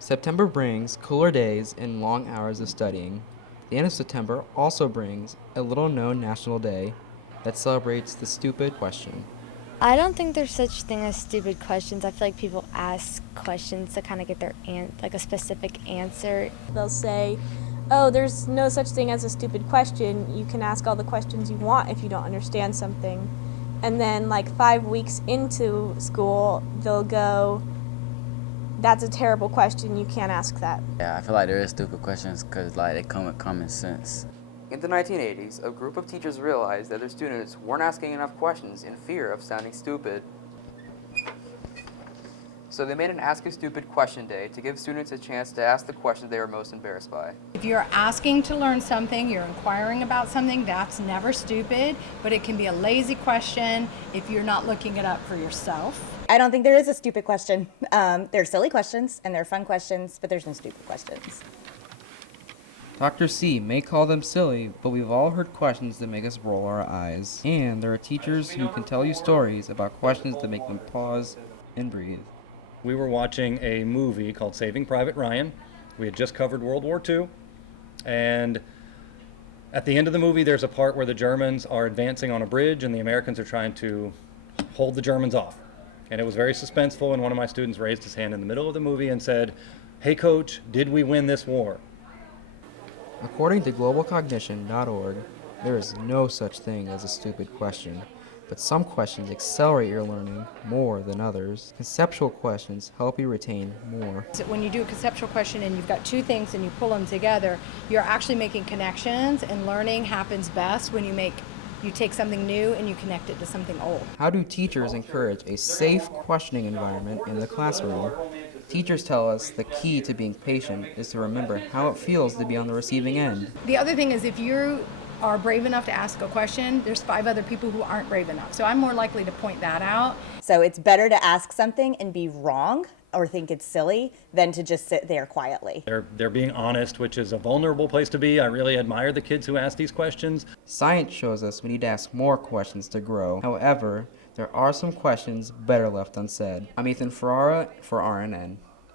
September brings cooler days and long hours of studying. The end of September also brings a little known national day that celebrates the stupid question. I don't think there's such thing as stupid questions. I feel like people ask questions to kind of get their like a specific answer. They'll say, oh, there's no such thing as a stupid question. You can ask all the questions you want if you don't understand something. And then, like 5 weeks into school, they'll go, that's a terrible question. You can't ask that. Yeah, I feel like there is stupid questions because like they come with common sense. In the 1980s, a group of teachers realized that their students weren't asking enough questions in fear of sounding stupid. So they made an Ask a Stupid Question Day to give students a chance to ask the questions they were most embarrassed by. If you're asking to learn something, you're inquiring about something, that's never stupid, but it can be a lazy question if you're not looking it up for yourself. I don't think there is a stupid question. There are silly questions and there are fun questions, but there's no stupid questions. Dr. C may call them silly, but we've all heard questions that make us roll our eyes. And there are teachers who can tell you stories about questions that make them pause and breathe. We were watching a movie called Saving Private Ryan. We had just covered World War II. And at the end of the movie, there's a part where the Germans are advancing on a bridge and the Americans are trying to hold the Germans off. And it was very suspenseful, and one of my students raised his hand in the middle of the movie and said, "Hey coach, did we win this war?" According to globalcognition.org, there is no such thing as a stupid question, but some questions accelerate your learning more than others. Conceptual questions help you retain more. So when you do a conceptual question and you've got two things and you pull them together, you're actually making connections, and learning happens best when you take something new and you connect it to something old. How do teachers encourage a safe questioning environment in the classroom? Teachers tell us the key to being patient is to remember how it feels to be on the receiving end. The other thing is, if you are brave enough to ask a question, there's 5 other people who aren't brave enough. So I'm more likely to point that out. So it's better to ask something and be wrong or think it's silly than to just sit there quietly. They're being honest, which is a vulnerable place to be. I really admire the kids who ask these questions. Science shows us we need to ask more questions to grow. However, there are some questions better left unsaid. I'm Ethan Ferrara for RNN.